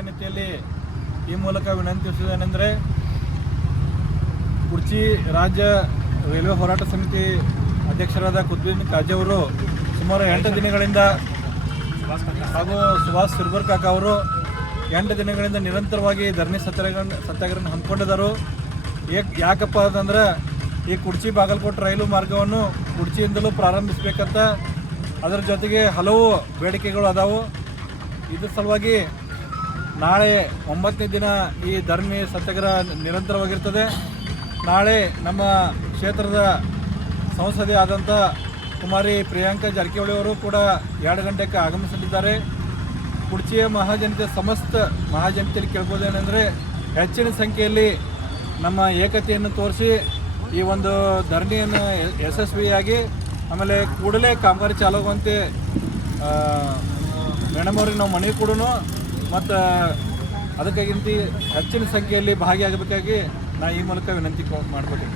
ಜನತೆಯಲ್ಲಿ ಈ ಮೂಲಕ ವಿನಂತಿಸುವುದೇನೆಂದರೆ, ಕುರ್ಚಿ ರಾಜ್ಯ ರೈಲ್ವೆ ಹೋರಾಟ ಸಮಿತಿ ಅಧ್ಯಕ್ಷರಾದ ಕುತ್ಬುದ್ದೀನ್ ಕಾಜಿ ಅವರು ಸುಮಾರು 8 ದಿನಗಳಿಂದ ಹಾಗೂ ಸುಭಾಷ್ ಸಿರ್ಬರ್ ಕಾಕ ಅವರು 8 ದಿನಗಳಿಂದ ನಿರಂತರವಾಗಿ ಧರಣಿ ಸತ್ಯಾಗ್ರಹ ಹಮ್ಮಿಕೊಂಡಿದ್ದರು. ಯಾಕಪ್ಪ ಅಂತಂದ್ರೆ ಈ ಕುರ್ಚಿ ಬಾಗಲಕೋಟೆ ರೈಲು ಮಾರ್ಗವನ್ನು ಕುರ್ಚಿಯಿಂದಲೂ ಪ್ರಾರಂಭಿಸಬೇಕಂತ, ಅದರ ಜೊತೆಗೆ ಹಲವು ಬೇಡಿಕೆಗಳು ಅದಾವು. ಇದ್ರ ಸಲುವಾಗಿ ನಾಳೆ 9ನೇ ದಿನ ಈ ಧರಣಿ ಸತ್ಯಾಗ್ರಹ ನಿರಂತರವಾಗಿರ್ತದೆ. ನಾಳೆ ನಮ್ಮ ಕ್ಷೇತ್ರದ ಸಂಸದೆ ಆದಂಥ ಕುಮಾರಿ ಪ್ರಿಯಾಂಕಾ ಜಾರಕಿಹೊಳಿ ಅವರು ಕೂಡ 2 ಗಂಟೆಗೆ ಆಗಮಿಸಲಿದ್ದಾರೆ. ಕುರ್ಚಿಯ ಸಮಸ್ತ ಮಹಾಜನತೆಯಲ್ಲಿ ಕೇಳ್ಬೋದೇನೆಂದರೆ, ಹೆಚ್ಚಿನ ಸಂಖ್ಯೆಯಲ್ಲಿ ನಮ್ಮ ಏಕತೆಯನ್ನು ತೋರಿಸಿ ಈ ಒಂದು ಧರಣಿಯನ್ನು ಯಶಸ್ವಿಯಾಗಿ ಆಮೇಲೆ ಕೂಡಲೇ ಕಾಮಗಾರಿ ಚಾಲುವಂತೆ ಮೇಡಮ್ ಅವ್ರಿಗೆ ನಾವು ಮನವಿ ಕೊಡೋಣ ಮತ್ತು ಅದಕ್ಕಾಗಿಂತ ಹೆಚ್ಚಿನ ಸಂಖ್ಯೆಯಲ್ಲಿ ಭಾಗಿಯಾಗಬೇಕಾಗಿ ನಾನು ಈ ಮೂಲಕ ವಿನಂತಿ ಮಾಡ್ಕೊತೀನಿ.